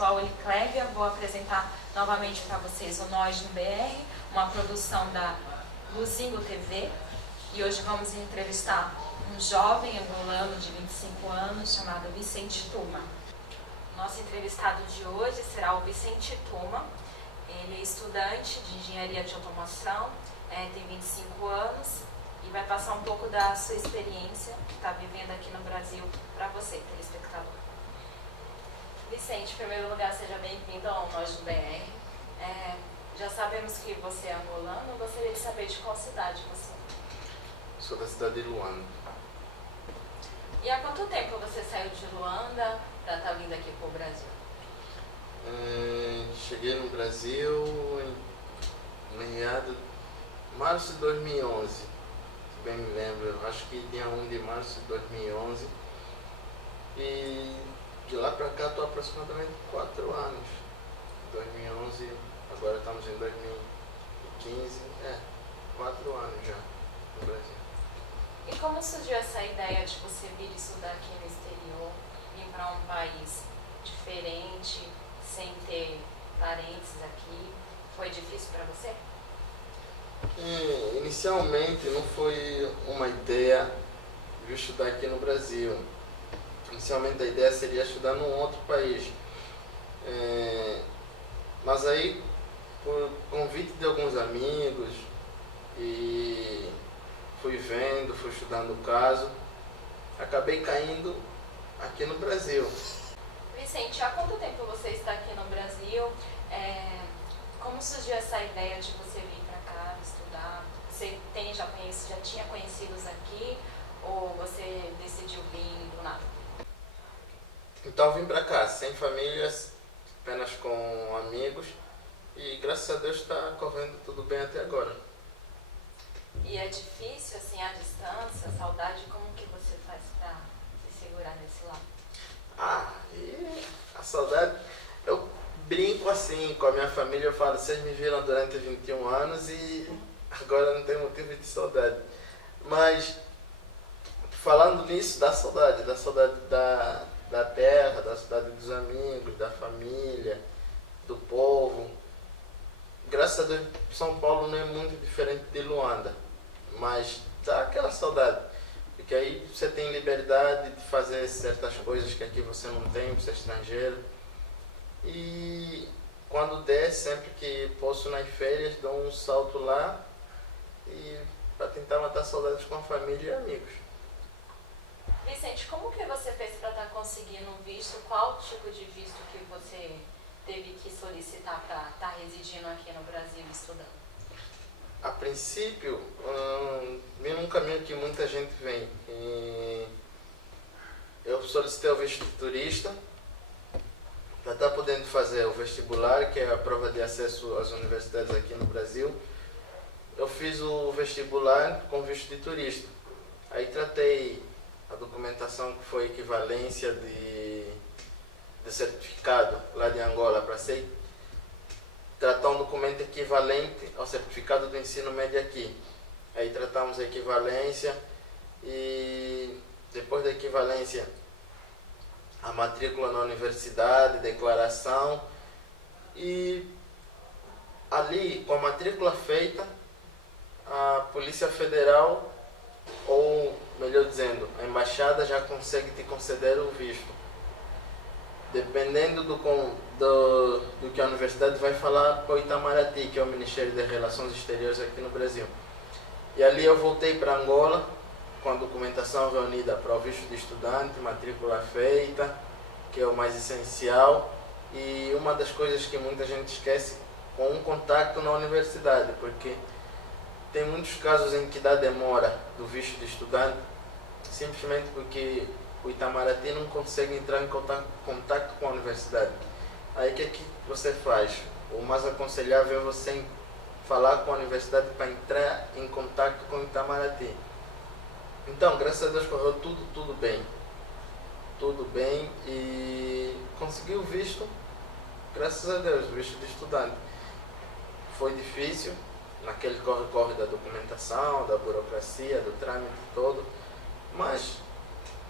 sou a Oli Clévia, vou apresentar novamente para vocês o Nós no BR, uma produção da Luzingo TV, e hoje vamos entrevistar um jovem angolano de 25 anos chamado Vicente Tuma. Nosso entrevistado de hoje será o Vicente Tuma. Ele é estudante de engenharia de automação, tem 25 anos e vai passar um pouco da sua experiência que está vivendo aqui no Brasil para você, telespectador. Vicente, em primeiro lugar, seja bem-vindo ao Nós do BR. Já sabemos que você é angolano, eu gostaria de saber de qual cidade você é. Sou da cidade de Luanda. E há quanto tempo você saiu de Luanda para estar vindo aqui para o Brasil? Cheguei no Brasil em meados de março de 2011, se bem me lembro, acho que dia 1 de março de 2011. E de lá para cá estou aproximadamente 4 anos. 2011, agora estamos em 2015, 4 anos já no Brasil. E como surgiu essa ideia de você vir estudar aqui no exterior, vir para um país diferente, sem ter parentes aqui? Foi difícil para você? Inicialmente não foi uma ideia de estudar aqui no Brasil. Inicialmente a ideia seria estudar num outro país. Mas aí, por convite de alguns amigos, e fui vendo, fui estudando o caso, acabei caindo aqui no Brasil. Vicente, há quanto tempo você está aqui no Brasil? Como surgiu essa ideia de você vir para cá estudar? Você já tinha conhecidos aqui ou você decidiu vir do nada? Então vim para cá, sem famílias, apenas com amigos, e graças a Deus está correndo tudo bem até agora. E é difícil, assim, a distância, a saudade, como que você faz para se segurar nesse lado? E a saudade, eu brinco assim com a minha família, eu falo, vocês me viram durante 21 anos e agora não tem motivo de saudade. Mas, falando nisso, da saudade da terra, da saudade dos amigos, da família, do povo. Graças a Deus, São Paulo não é muito diferente de Luanda, mas dá aquela saudade. Porque aí você tem liberdade de fazer certas coisas que aqui você não tem, você é estrangeiro. E quando der, sempre que posso nas férias, dou um salto lá e para tentar matar saudades com a família e amigos. Vicente, como que você fez para estar conseguindo um visto? Qual tipo de visto que você teve que solicitar para estar residindo aqui no Brasil estudando? A princípio, vem num caminho que muita gente vem. Eu solicitei o visto de turista para estar podendo fazer o vestibular, que é a prova de acesso às universidades aqui no Brasil. Eu fiz o vestibular com visto de turista. Aí tratei a documentação que foi equivalência de certificado lá de Angola para tratar um documento equivalente ao certificado do ensino médio aqui. Aí tratamos a equivalência e depois da equivalência a matrícula na universidade, declaração, e ali com a matrícula feita a Polícia Federal, ou melhor dizendo, a embaixada já consegue te conceder o visto. Dependendo do que a universidade vai falar para o Itamaraty, que é o Ministério das Relações Exteriores aqui no Brasil. E ali eu voltei para Angola com a documentação reunida para o visto de estudante, matrícula feita, que é o mais essencial. E uma das coisas que muita gente esquece, com um contato na universidade, porque tem muitos casos em que dá demora do visto de estudante, simplesmente porque o Itamaraty não consegue entrar em contato com a universidade. Aí o que você faz? O mais aconselhável é você falar com a universidade para entrar em contato com o Itamaraty. Então, graças a Deus correu tudo bem. Tudo bem e consegui o visto, graças a Deus, o visto de estudante. Foi difícil, naquele corre-corre da documentação, da burocracia, do trâmite todo, mas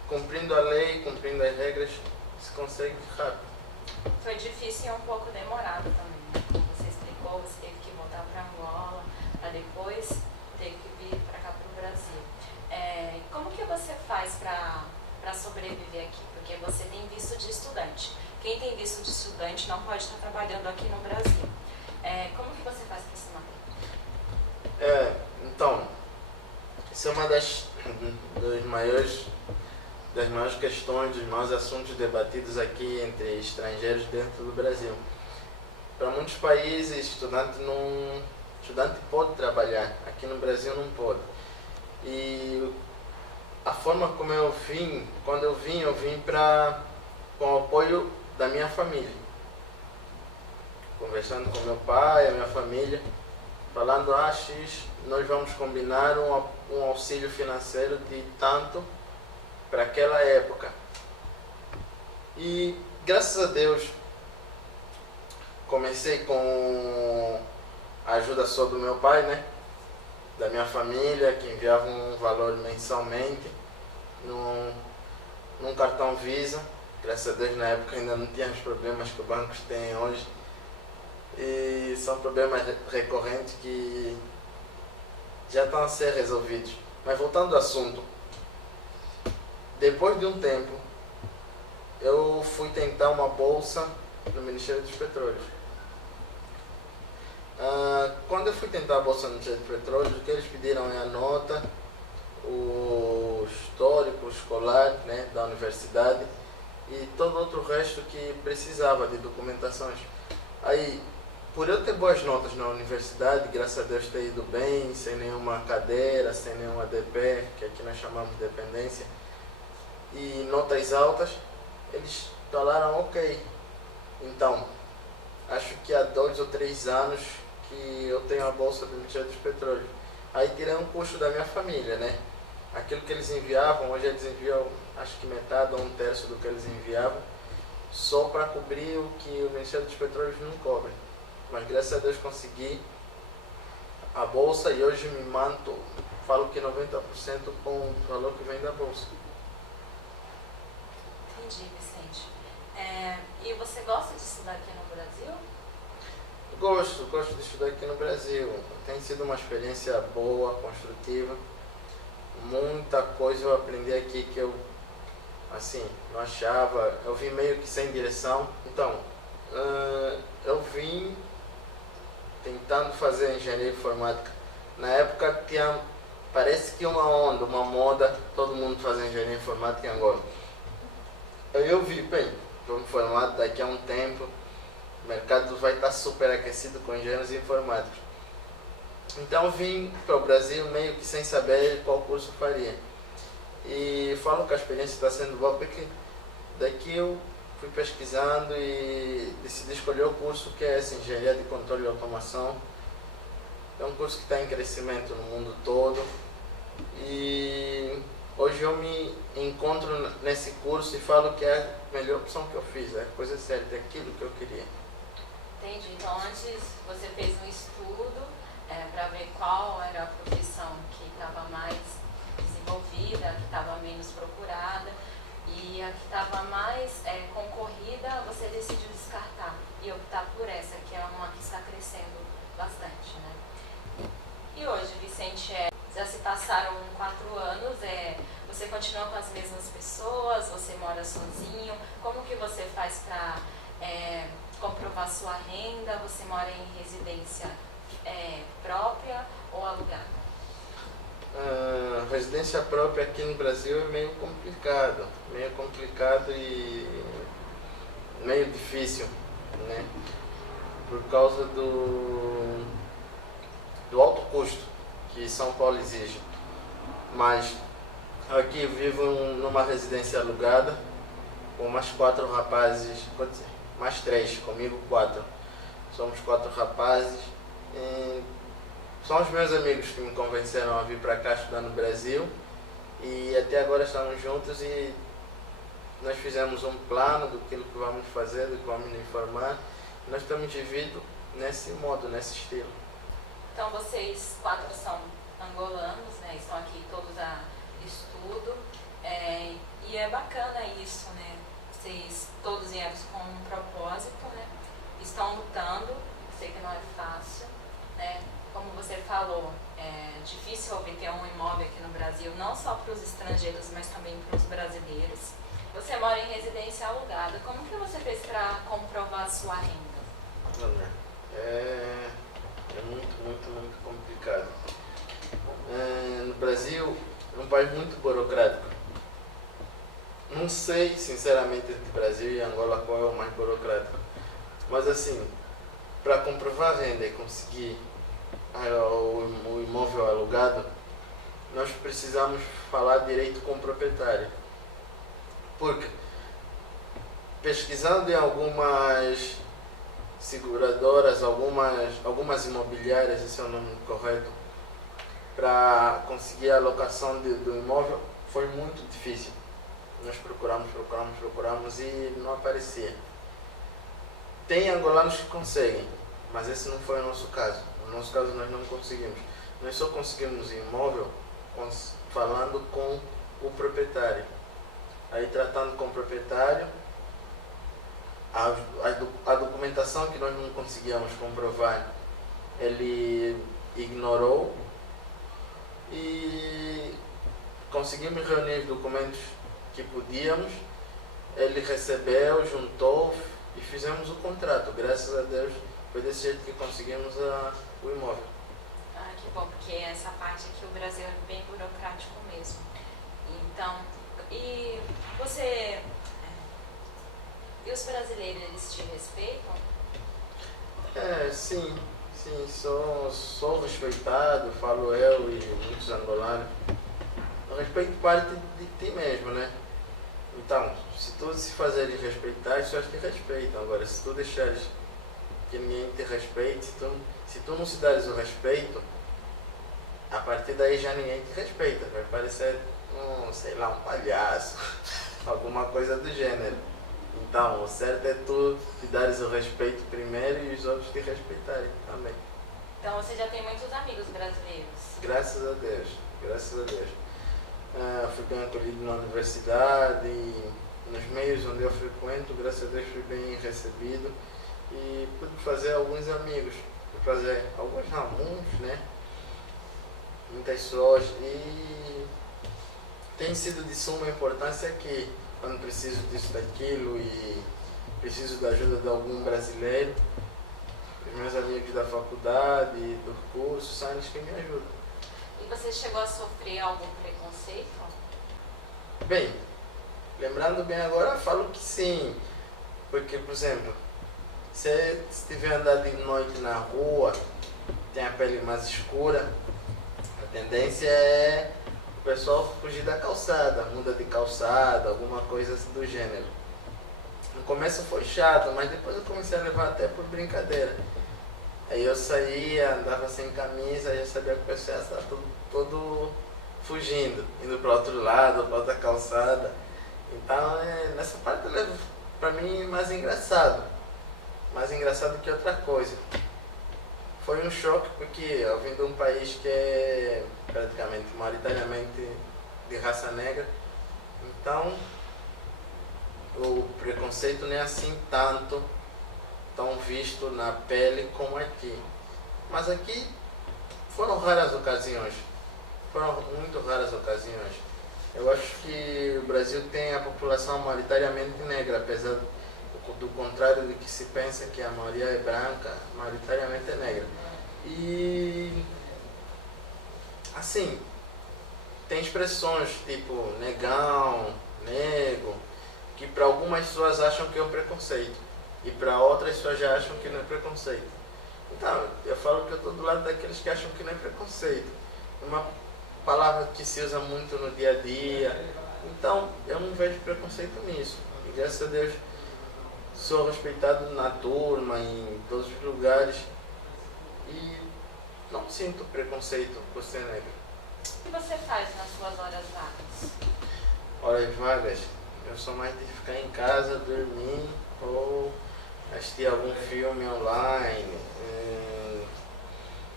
cumprindo a lei, cumprindo as regras, se consegue rápido. Foi difícil e um pouco demorado também, né? Como você explicou, você teve que voltar para Angola, para depois ter que vir para cá, para o Brasil. Como que você faz para sobreviver aqui? Porque você tem visto de estudante. Quem tem visto de estudante não pode estar trabalhando aqui no Brasil. Como que você faz para se manter? Então, isso é uma das maiores questões, dos maiores assuntos debatidos aqui entre estrangeiros dentro do Brasil. Para muitos países, estudante pode trabalhar, aqui no Brasil não pode. E a forma como eu vim, quando eu vim com o apoio da minha família. Conversando com meu pai, a minha família, falando, X, nós vamos combinar um auxílio financeiro de tanto para aquela época. E graças a Deus comecei com a ajuda só do meu pai, né? Da minha família, que enviava um valor mensalmente num cartão Visa. Graças a Deus na época ainda não tinha os problemas que os bancos têm hoje. E são problemas recorrentes que já estão a ser resolvidos. Mas voltando ao assunto, depois de um tempo, eu fui tentar uma bolsa no Ministério dos Petróleos. Quando eu fui tentar a bolsa no Ministério dos Petróleos, o que eles pediram é a nota, o histórico escolar, né, da universidade e todo outro resto que precisava de documentações. Aí, por eu ter boas notas na universidade, graças a Deus ter ido bem, sem nenhuma cadeira, sem nenhuma DP, que aqui nós chamamos de dependência, e notas altas, eles falaram ok. Então, acho que há 2 ou 3 anos que eu tenho a bolsa do Ministério dos Petróleos. Aí tirei um custo da minha família, né? Aquilo que eles enviavam, hoje eles enviam acho que metade ou 1/3 do que eles enviavam, só para cobrir o que o Ministério dos Petróleos não cobre. Mas graças a Deus consegui a bolsa e hoje me manto, falo que 90% com o valor que vem da bolsa. Entendi, Vicente. E você gosta de estudar aqui no Brasil? Gosto de estudar aqui no Brasil. Tem sido uma experiência boa, construtiva. Muita coisa eu aprendi aqui que eu, assim, não achava. Eu vim meio que sem direção. Então, eu vim tentando fazer engenharia informática. Na época parece que uma onda, uma moda, todo mundo fazendo engenharia informática em Angola. Eu vi, bem, vamos formar daqui a um tempo, o mercado vai estar super aquecido com engenheiros informáticos. Então eu vim para o Brasil meio que sem saber qual curso faria. E falo que a experiência está sendo boa porque daqui eu fui pesquisando e decidi escolher o curso que é essa Engenharia de Controle e Automação. É um curso que está em crescimento no mundo todo. E hoje eu me encontro nesse curso e falo que é a melhor opção que eu fiz, é a coisa certa, é aquilo que eu queria. Entendi. Então antes você fez um estudo para ver qual era a profissão que estava mais desenvolvida, que estava menos procurada, e a que estava mais concorrida você decidiu descartar e optar por essa, que é uma que está crescendo bastante, né? E hoje, Vicente, já se passaram 4 anos, você continua com as mesmas pessoas, você mora sozinho, como que você faz para comprovar sua renda? Você mora em residência própria ou alugada? Residência própria aqui no Brasil é meio complicado e meio difícil, né? Por causa do alto custo que São Paulo exige. Mas aqui eu vivo numa residência alugada com mais 4 rapazes, pode dizer, mais 3, comigo 4. Somos 4 rapazes. São os meus amigos que me convenceram a vir para cá estudar no Brasil e até agora estamos juntos e nós fizemos um plano do que vamos fazer, do que vamos nos informar. Nós estamos vividos nesse modo, nesse estilo. Então vocês 4 são angolanos, né? Estão aqui todos a estudo e é bacana isso, né? Vocês todos vieram com um propósito estão lutando, sei que não é fácil, né? Como você falou, é difícil obter um imóvel aqui no Brasil, não só para os estrangeiros, mas também para os brasileiros. Você mora em residência alugada, como que você fez para comprovar a sua renda? É muito complicado. No Brasil, é um país muito burocrático. Não sei, sinceramente, entre Brasil e Angola qual é o mais burocrático. Mas assim, para comprovar a renda e conseguir o imóvel alugado, nós precisamos falar direito com o proprietário. Porque, pesquisando em algumas seguradoras, algumas imobiliárias, esse é o nome correto, para conseguir a alocação do imóvel, foi muito difícil. Nós procuramos e não aparecia. Tem angolanos que conseguem, mas esse não foi o nosso caso. No nosso caso nós não conseguimos. Nós só conseguimos imóvel falando com o proprietário. Aí tratando com o proprietário, a documentação que nós não conseguíamos comprovar, ele ignorou e conseguimos reunir os documentos que podíamos, ele recebeu, juntou e fizemos o contrato. Graças a Deus foi desse jeito que conseguimos o imóvel. Ah, que bom, porque essa parte aqui o Brasil é bem burocrático mesmo. Então, e você... E os brasileiros, eles te respeitam? Sim, sou respeitado, falo eu e muitos angolanos. O respeito parte de ti mesmo, né? Então, se tu se fazeres respeitar, as pessoas te respeitam. Agora, se tu deixares que ninguém te respeite, se tu não se dares o respeito, a partir daí já ninguém te respeita. Vai parecer, um palhaço, alguma coisa do gênero. Então, o certo é tu te dares o respeito primeiro e os outros te respeitarem também. Então, você já tem muitos amigos brasileiros? Graças a Deus. Fui bem acolhido na universidade e nos meios onde eu frequento, graças a Deus fui bem recebido e pude fazer alguns amigos, muitos, né? Muitas pessoas, e tem sido de suma importância que quando preciso disso, daquilo e preciso da ajuda de algum brasileiro, os meus amigos da faculdade, do curso, são eles que me ajudam. E você chegou a sofrer algum preconceito? Bem, lembrando bem agora, eu falo que sim. Porque, por exemplo, se estiver andando de noite na rua, tem a pele mais escura, a tendência é o pessoal fugir da calçada, muda de calçada, alguma coisa assim do gênero. No começo foi chato, mas depois eu comecei a levar até por brincadeira. Aí eu saía, andava sem camisa, já sabia que o pessoal estava todo fugindo, indo para o outro lado, para outra calçada. Então, nessa parte eu levo para mim mais engraçado que outra coisa. Foi um choque porque eu vim de um país que é praticamente, maioritariamente de raça negra, então o preconceito não é assim tão visto na pele como aqui. Mas aqui foram muito raras ocasiões. Eu acho que o Brasil tem a população maioritariamente negra, apesar do contrário do que se pensa, que a maioria é branca, maioritariamente é negra. E assim, tem expressões tipo negão, nego, que para algumas pessoas acham que é um preconceito e para outras pessoas já acham que não é preconceito. Então, eu falo que eu estou do lado daqueles que acham que não é preconceito. Uma palavra que se usa muito no dia a dia. Então, eu não vejo preconceito nisso. E graças a Deus sou respeitado na turma, em todos os lugares. E não sinto preconceito por ser negro. O que você faz nas suas horas vagas? Horas vagas? Eu sou mais de ficar em casa, dormir ou assistir algum filme online,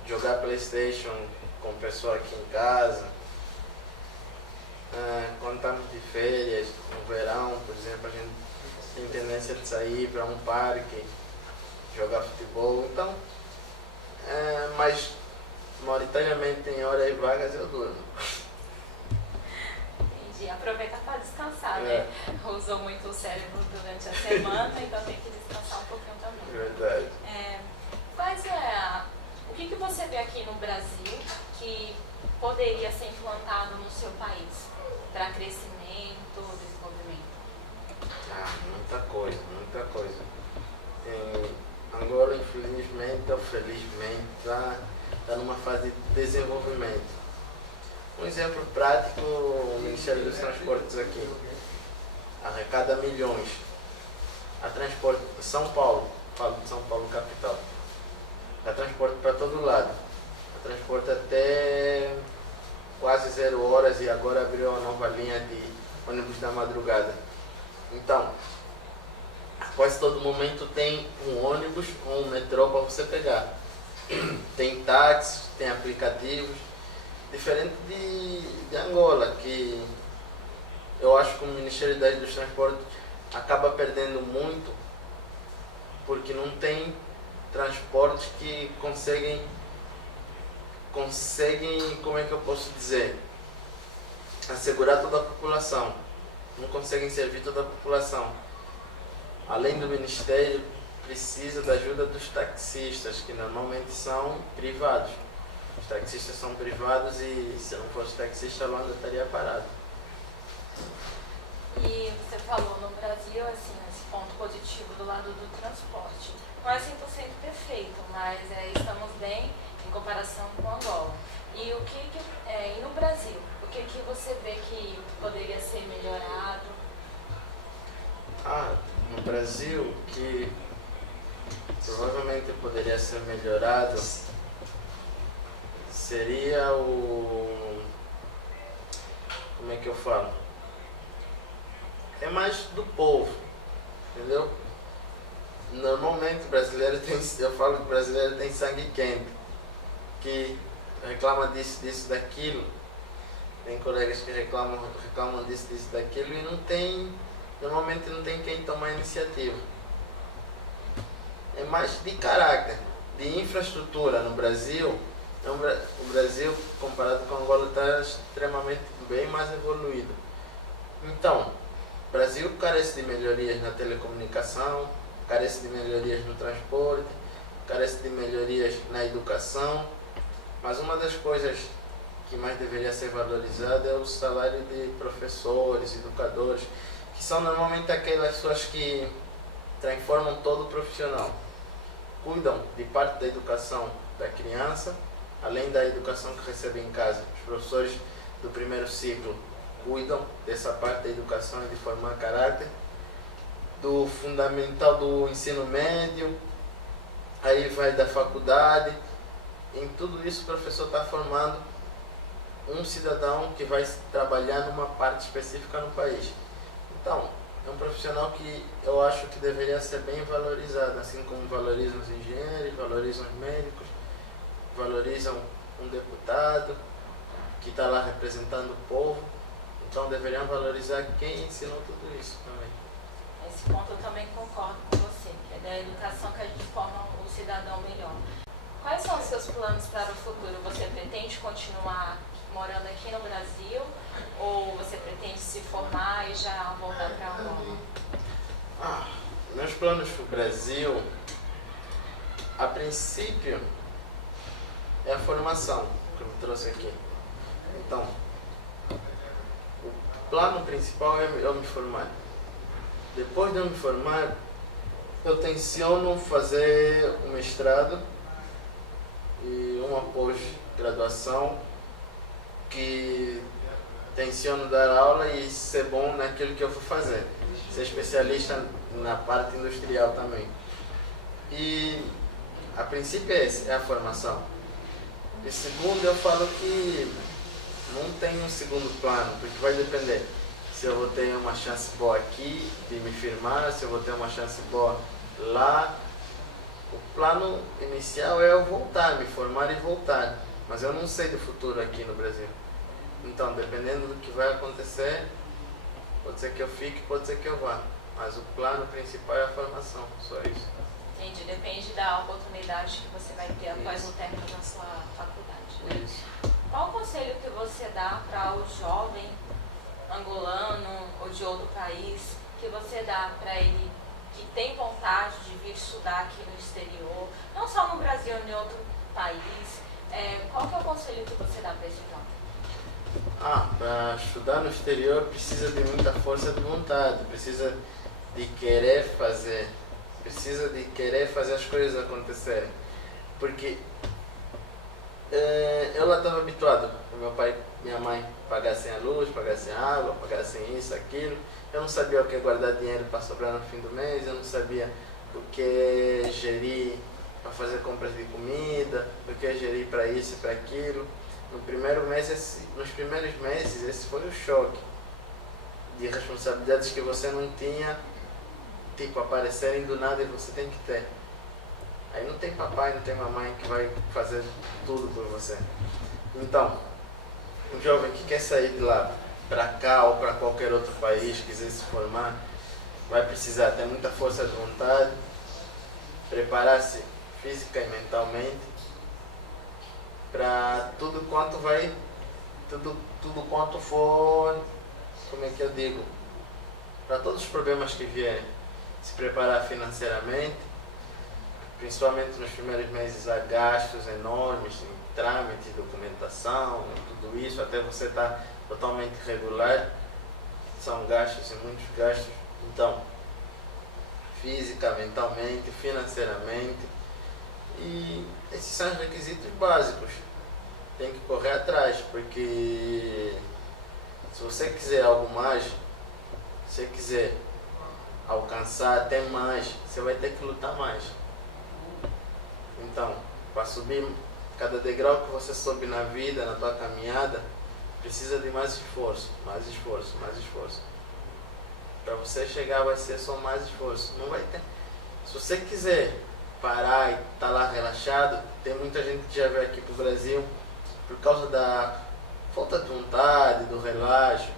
jogar PlayStation com o pessoal aqui em casa. Quando estamos de férias, no verão, por exemplo, a gente tem tendência de sair para um parque jogar futebol. Então, mas maioritariamente em horas vagas eu durmo. Entendi. Aproveitar para descansar, né? Usou muito o cérebro durante a semana, então tem que descansar um pouquinho também. Verdade. O que você vê aqui no Brasil que poderia ser implantado no seu país para crescimento, desenvolvimento? Muita coisa, muita coisa. Angola, infelizmente ou felizmente, está numa fase de desenvolvimento. Um exemplo prático, o Ministério dos Transportes aqui arrecada milhões. A transporte de São Paulo, falo de São Paulo capital, a transporte para todo lado. A transporte até quase 0 horas e agora abriu uma nova linha de ônibus da madrugada. Então, quase todo momento tem um ônibus ou um metrô para você pegar. Tem táxis, tem aplicativos, diferente de Angola, que eu acho que o Ministério dos Transportes acaba perdendo muito porque não tem transportes que conseguem, como é que eu posso dizer, assegurar toda a população, não conseguem servir toda a população. Além do Ministério, precisa da ajuda dos taxistas, que normalmente são privados. Os taxistas são privados e se não fosse taxista, a Luanda estaria parado. E você falou no Brasil, assim, esse ponto positivo do lado do transporte. Não é 100% perfeito, mas estamos bem em comparação com Angola. E e no Brasil, o que você vê que poderia ser melhorado? No Brasil, que provavelmente poderia ser melhorado, seria como é que eu falo? É mais do povo, entendeu? Normalmente o brasileiro eu falo que o brasileiro tem sangue quente, que reclama disso, daquilo. Tem colegas que reclamam disso, daquilo e normalmente não tem quem tomar a iniciativa. É mais de caráter, de infraestrutura no Brasil. O Brasil, comparado com Angola, está extremamente bem mais evoluído. Então, o Brasil carece de melhorias na telecomunicação, carece de melhorias no transporte, carece de melhorias na educação, mas uma das coisas que mais deveria ser valorizada é o salário de professores, educadores, que são normalmente aquelas pessoas que transformam todo o profissional. Cuidam de parte da educação da criança, além da educação que recebe em casa. Os professores do primeiro ciclo cuidam dessa parte da educação e de formar caráter, do fundamental do ensino médio, aí vai da faculdade. Em tudo isso o professor está formando um cidadão que vai trabalhar numa parte específica no país. Então, é um profissional que eu acho que deveria ser bem valorizado, assim como valorizam os engenheiros, valorizam os médicos, valorizam um deputado que está lá representando o povo. Então deveriam valorizar quem ensinou tudo isso também. Esse ponto eu também concordo com você, que é da educação que a gente forma o cidadão melhor. Quais são os seus planos para o futuro? Você pretende continuar morando aqui no Brasil ou você pretende se formar e já voltar para Angola? Meus planos para o Brasil, a princípio, é a formação que eu me trouxe aqui. Então, o plano principal é eu me formar. Depois de eu me formar, eu tenciono fazer um mestrado e uma pós-graduação que tenciono dar aula e ser bom naquilo que eu vou fazer. Ser especialista na parte industrial também. E a princípio é a formação. E segundo, eu falo que não tem um segundo plano, porque vai depender se eu vou ter uma chance boa aqui de me firmar, se eu vou ter uma chance boa lá. O plano inicial é eu voltar, me formar e voltar, mas eu não sei do futuro aqui no Brasil. Então, dependendo do que vai acontecer, pode ser que eu fique, pode ser que eu vá, mas o plano principal é a formação, só isso. Entendi, depende da oportunidade que você vai ter após o término da sua faculdade, né? Isso. Qual o conselho que você dá para o jovem angolano ou de outro país, que você dá para ele que tem vontade de vir estudar aqui no exterior, não só no Brasil, em outro país? Qual que é o conselho que você dá para esse jovem? Para estudar no exterior precisa de muita força de vontade, precisa de querer fazer, as coisas acontecerem. Porque eu lá estava habituado, meu pai e minha mãe pagassem a luz, pagassem a água, pagassem isso, aquilo. Eu não sabia o que guardar dinheiro para sobrar no fim do mês, eu não sabia o que gerir para fazer compras de comida, o que gerir para isso e para aquilo. Nos primeiros meses, esse foi o choque de responsabilidades que você não tinha, tipo, aparecerem do nada e você tem que ter. Aí não tem papai, não tem mamãe que vai fazer tudo por você. Então, um jovem que quer sair de lá para cá ou para qualquer outro país, quiser se formar, vai precisar ter muita força de vontade, preparar-se física e mentalmente para tudo quanto for, como é que eu digo, para todos os problemas que vierem. Se preparar financeiramente, principalmente nos primeiros meses há gastos enormes em trâmite, documentação, tudo isso, até você estar totalmente regular, são gastos e muitos gastos. Então, física, mentalmente, financeiramente, e esses são os requisitos básicos. Tem que correr atrás, porque se você quiser algo mais, se você quiser alcançar até mais, você vai ter que lutar mais. Então, para subir cada degrau que você sobe na vida, na tua caminhada, precisa de mais esforço, mais esforço, mais esforço. Para você chegar vai ser só mais esforço. Não vai ter. Se você quiser parar e estar lá relaxado, tem muita gente que já veio aqui para o Brasil por causa da falta de vontade, do relaxo.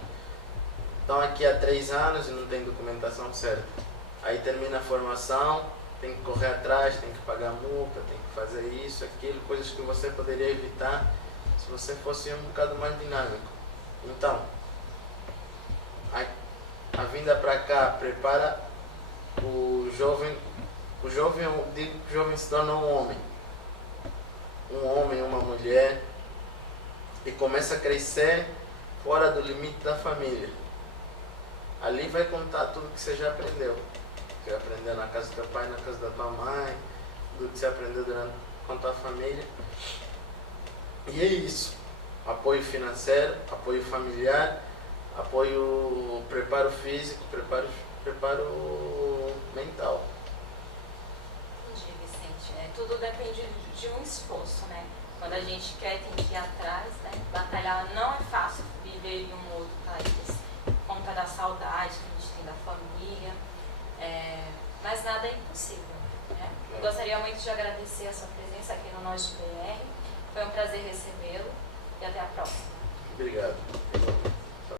Estão aqui há 3 anos e não tem documentação certa. Aí termina a formação, tem que correr atrás, tem que pagar multa, tem que fazer isso, aquilo, coisas que você poderia evitar se você fosse um bocado mais dinâmico. Então, a vinda para cá prepara o jovem, eu digo que o jovem se torna um homem, uma mulher, e começa a crescer fora do limite da família. Ali vai contar tudo que você já aprendeu. Que você aprendeu na casa do teu pai, na casa da tua mãe, tudo que você aprendeu com a tua família. E é isso. Apoio financeiro, apoio familiar, preparo físico, preparo mental. Entendi, Vicente. Tudo depende de um esforço, né? Quando a gente quer, tem que ir atrás, né? Batalhar não é fácil viver em um outro país, por conta da saudade que a gente tem da família, mas nada é impossível, né? Eu gostaria muito de agradecer a sua presença aqui no Nós BR. Foi um prazer recebê-lo e até a próxima. Obrigado.